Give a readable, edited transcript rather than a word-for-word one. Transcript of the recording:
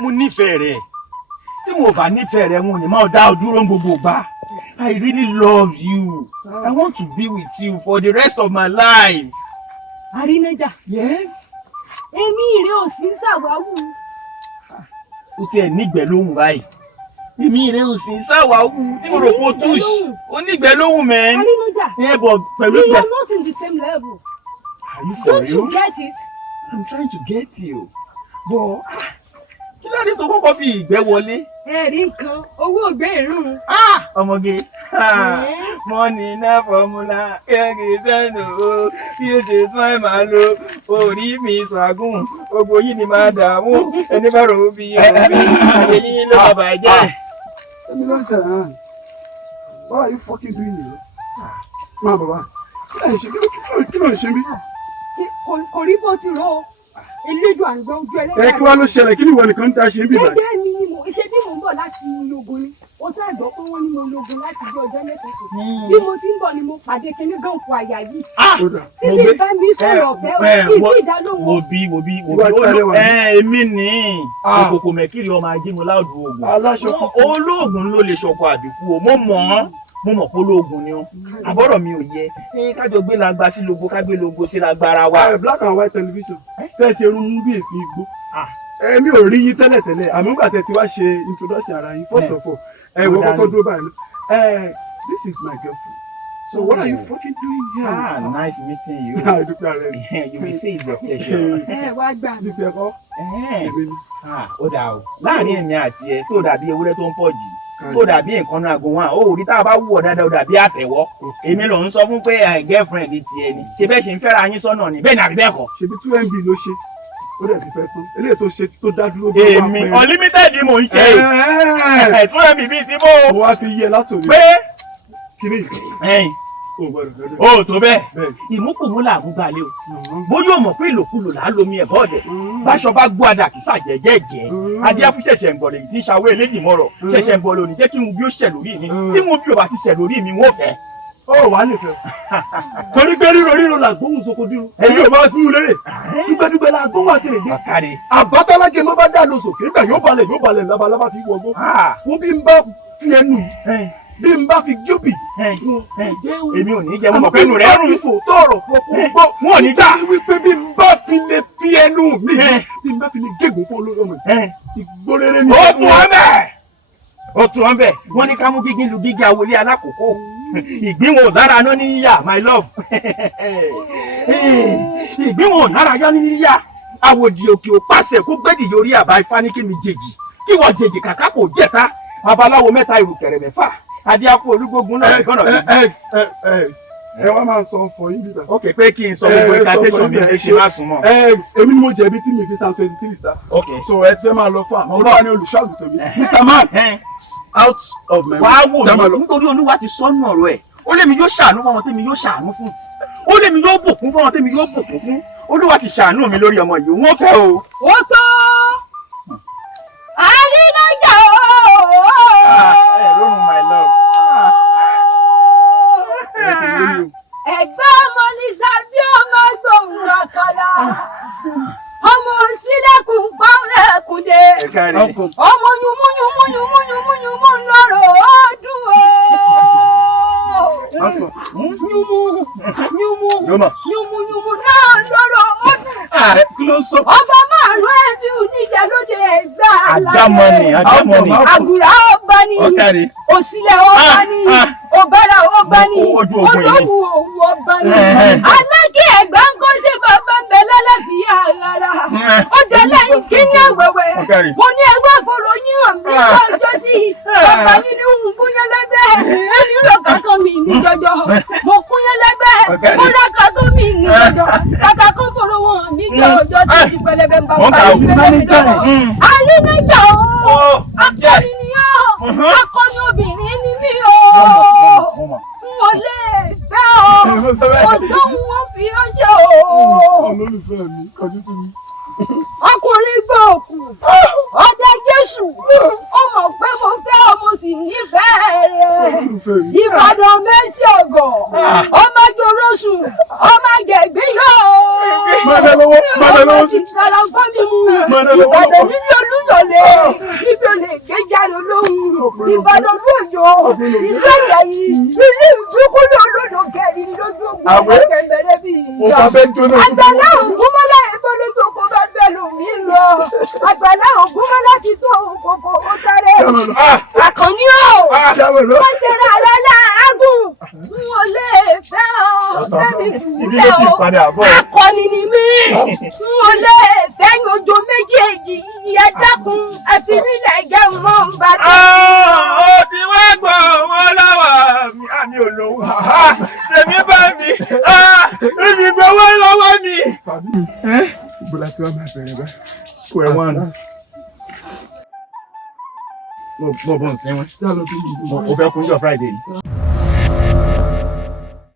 mo nífẹ̀ẹ́ rẹ. Tí mo bá nífẹ̀ẹ́ rẹ, mo ní máa dá ọ dúró gbogbo gbà. I really love you. I want to be with you for the rest of my life. Arínájà. Yes. Èmi ìrè ò sí ṣàwáwù. Ó tiẹ̀ nígbẹ́ lóhùn báyìí. Èmi ìrè ò sí ṣàwáwù. Tí mo rò pé ó túṣì. Ó nígbẹ́ lóhùn mẹ́. Arínájà. But pẹ̀lú we ìgbẹ́. are not in the same level. Are you for Don't real? you get it? I'm trying to get you. But kí ló dé tó kọ́kọ́ fi ìgbẹ́ wọlé? Ẹ̀rí nǹkan owó ògbé ìrún. Ọmọge. Money na formula, kẹ́kẹ́ sẹ́nu o, bí o ṣe tún ẹ̀ máa lo, orí mi ṣàgùn, gbogbo yìí ni máa dààmú, ẹni bá rò ó bí omi, èyí ló bá bàjẹ́. Let me know sir. What are you fucking doing here? Ma baba. Kí ló ń ṣe bí? Kò rí bó ti rò ó. Elédùn àgbà ojú ẹlẹ́dàá. Kí wá ló ṣẹlẹ̀? Kí ni ìwọ nìkan ń dá ṣe ń bí báyìí? Gẹ́gẹ́ mi ni mo ṣe bí mo ń bọ̀ láti Ológun ni. Ó sáà gbọ́ pé wọ́n ní mo lógun láti bí ọjọ́ mẹ́sàn-án kan. Bí mo ti ń bọ̀ ni mo pàdé kinní gànkù àyà yìí. Tí sì bá mi sọ̀rọ̀ ọ̀fẹ́ ìdí ìdálóhùn. Wo bí èmi ní ìkòkò mẹ́kìrì ọmọ ajé mo láòdù oògùn. Olóògùn ló lè ṣọkọ àbíkú o, mo mọ̀ pé olóògùn ni ó. Àbọ̀rọ̀ mi ò yẹ. Kájọ gbé lagba sí logo, ká gbé logo sí lágbára wa. Black and white television. Tẹ́ ṣe irun mú bí èéfín igbó. Èmi ò rí yín tẹ́lẹ̀tẹ́lẹ̀, àmọ́ nígbà tẹ́ ti wá ṣe introduction ara yín. First of all, wọ́n kọ́kọ́ dúró báyìí. This is my girlfriend. So what are you fucking doing here? Nice meeting you. You will say it's a pleasure. Wá gbà mí. Títí ẹ̀kọ́. Ó dà o. Láàárín èmi àti ẹ tó dàbí ewúrẹ́ tó ń pọ̀ jù. Tó dàbí nǹkan náà gùn wọn. Ó rí tá a bá wù ọ́ dáadáa ó dàbí àtẹ̀wọ́. Èmi ló ń sọ fún pé girlfriend ti ẹ ni. Ṣé bẹ́ẹ̀ ṣe ń fẹ́ra yín sọ́nà ni? Bẹ́ẹ̀ ni àbí bẹ́ẹ̀ kọ́? Ṣebí 2MB ló ṣe. Ó dẹ̀ ti fẹ́ tán. Eléyìí tó ṣe tó dá dúró. Èmi unlimited ni mò ń ṣe. 2MB bíi ti bó. Mo wá fi yẹ látòrí. Pé. Kiri. Ó tó bẹ́ẹ̀. Ìmúkùmú là ń gbalẹ̀ o. Bóyá o mọ̀ pé ìlòkulò là ń lomi ẹ̀bọ́ ọ̀dẹ̀. Báṣọ bá gbọ́ adàkísà jẹ́jẹ́. Adé á fún ṣẹ̀ṣẹ̀ ń gbọ̀lẹ̀ tí ń ṣàwé eléjì mọ́rọ̀. Ṣẹ̀ṣẹ̀ ń gbọ̀lẹ̀ òní jẹ́ kí n bí ó ṣẹ̀ lórí mi. Tí mo bí o bá ti ṣẹ̀ lórí mi, wọ́n fẹ́. Ó wà lè fẹ́. Torí pé ríro là gbóhùn soko dúró. Èyí ò máa fún un lérè. Dúgbẹ́dúgbẹ́ la gbóhùn àkèrègbè. Àbátálágé ló bá dá lọ sókè. Nígbà yóò balẹ̀ labalábá fi wọgbó. Wọ́n bí n bá fi ẹnu yìí. Bí n bá fi gíóbì. Èmi ò ní jẹ́ mo mọ̀ pé ẹnu rẹ̀ rùn. Bí n bá fi sòótọ́ ọ̀rọ̀ fún ọkùnrin gbọ́. Wọ́n ò ní já. Nítorí wípé bí n bá fi lè fi ẹnu mi. Bí n bá fi lè gégùn fún olórí ọmọ yìí. Ìgbórere ni. Ó tún ọ́n bẹ̀. Wọ́n ní ká mú gígí lu gígí awolé alákòókò. Ìgbín ò lára yán ní yíyà, my love. Ìgbín ò lára yán ní yíyà. Àwòdì òkè ò pàṣẹ kó gbẹ́dì yorí àbá ifá ní kí mi jèjì. Kí wọ́n jèjì kàkà kò jẹ̀ta. Babaláwo mẹ́ta ìrùkẹ̀rẹ̀ mẹ́fà. Adé afọ olúgbógun náà gbọ́dọ̀ bí. Ẹ wá máa sọ fọ yín bíbá. Ok, pé kí n sọ gbogbo incantation mi ẹ ṣe má sùn mọ́. Èmi ni mo jẹ̀bi tí mi fi Psalm 23 star. Ok. So ẹ ti fẹ́ máa lọ fún àmọ́ olúwa ni olùṣọ́àgùtàn mi. Mr. Man, out of my way. Wàá wò mí nítorí Olúwa ti sọ́nù ọ̀rọ̀ ẹ̀. Ó lé mi yóò ṣàánú fún ọmọ tèmi yóò ṣàánú fún. Ó lé mi yóò bùkún fún ọmọ tèmi yóò bùkún fún. Olúwa ti ṣàánú mi lórí ọmọ yìí, wọ́n fẹ́ o. Ó tó Arínájà o. Ẹ lóhùn my love. Ẹgbẹ́ ọmọ Lisa bí ọmọ gbòòrò àkàlà. Ọmọ sílẹ̀kùn pàmìlẹ̀kùn dé. Ọmọ yùmúyùmúyùmúyùmúyùmú lọ́rọ̀ ọdún o. Yùmúyùmú náà lọ́rọ̀ ọdún. Ọba márùn-ún ẹbí oníjà lóde ẹgbẹ́ àlàyé. Àdámọ́ni. Àgùrà ọba ni. Òsìlẹ̀ ọba ni. Ọ̀bára ọba ni. Olóhùn òwú ọba ni. Alágé ẹ̀gbá ń kó ṣe bàbá ń bẹ lálàáfíà rárá. Ó dẹ́lẹ́yìn kí ní ẹ̀wẹ̀wẹ̀. Mo ní ẹgbẹ́ àfọ̀rọ̀ yín hàn mí lọ́jọ́ sí. Bàbá yín ní òun kúnyẹ́ lẹ́gbẹ́. Ẹni rọ̀ kàkọ́ mi ní jọjọ. Mo kúnyẹ́ lẹ́gbẹ́. Mo rà kàkọ́ mi ní jọjọ. Kàkà kó fọ̀rọ̀ wọn mi jọjọ sí ìpẹlẹbẹ bàbá ìpẹlẹbẹ. Arínájà o. Akọni ni ọ́. Akọni obìnrin ni mí o. Mo lè fẹ́ ọ. Mo sóhun wọn fi ọ́ ṣe o. Olólùfẹ́ mi, kọjú sí mi. Ọkùnrin gbọ́ òkú. Ọdẹ Jésù. Ó mọ̀ pé mo fẹ́ ọ, mo sì nífẹ̀ẹ́ rẹ̀. Ìbàdàn Mẹ́sì ọ̀gọ̀. Ọmọ Jòròsù. Ọmọ Gẹ̀gbẹ́ yóò. Máa bẹ lọ́wọ́ sí. Ọmọ ti gbàlà fún mi mu. Ìbàdàn nílé olú lọlé ibi olè gbéjáde lóhùn ìbàdàn lóyò ìlú ẹ̀yàyí ilé ìdúkúlẹ̀ olódò kẹrin lójú ogun ẹgbẹ̀rẹ̀ bí ìyá àgbàlá ògúnmọ́lá ìbọn kó bá bẹ́lú mi lọ àgbàlá ògúnmọ́lá ti tó kòkó ó sáré àkànní o wọ́n ṣe ra lọ́lá ágùn n ò lè fẹ́ ọ bẹ́ẹ̀ni jùlẹ̀ o akọni ni mí n ò lè fẹ́ yọjọ méjèèjì ìyá dákun àfihàn ẹ̀jẹ̀ mọ́ ń bá tó. ó ti wá gbọ́ wọn lọ́wọ́ mi àmì olówó tèmi bá mi ó sì gbowó lọ́wọ́ mi. Bọ́lá tí wọ́n máa bẹ̀rẹ̀ bá. Square one. Mo bọ̀ ń sẹ́wọ̀n. Mo fẹ́ kún jọ Friday ni.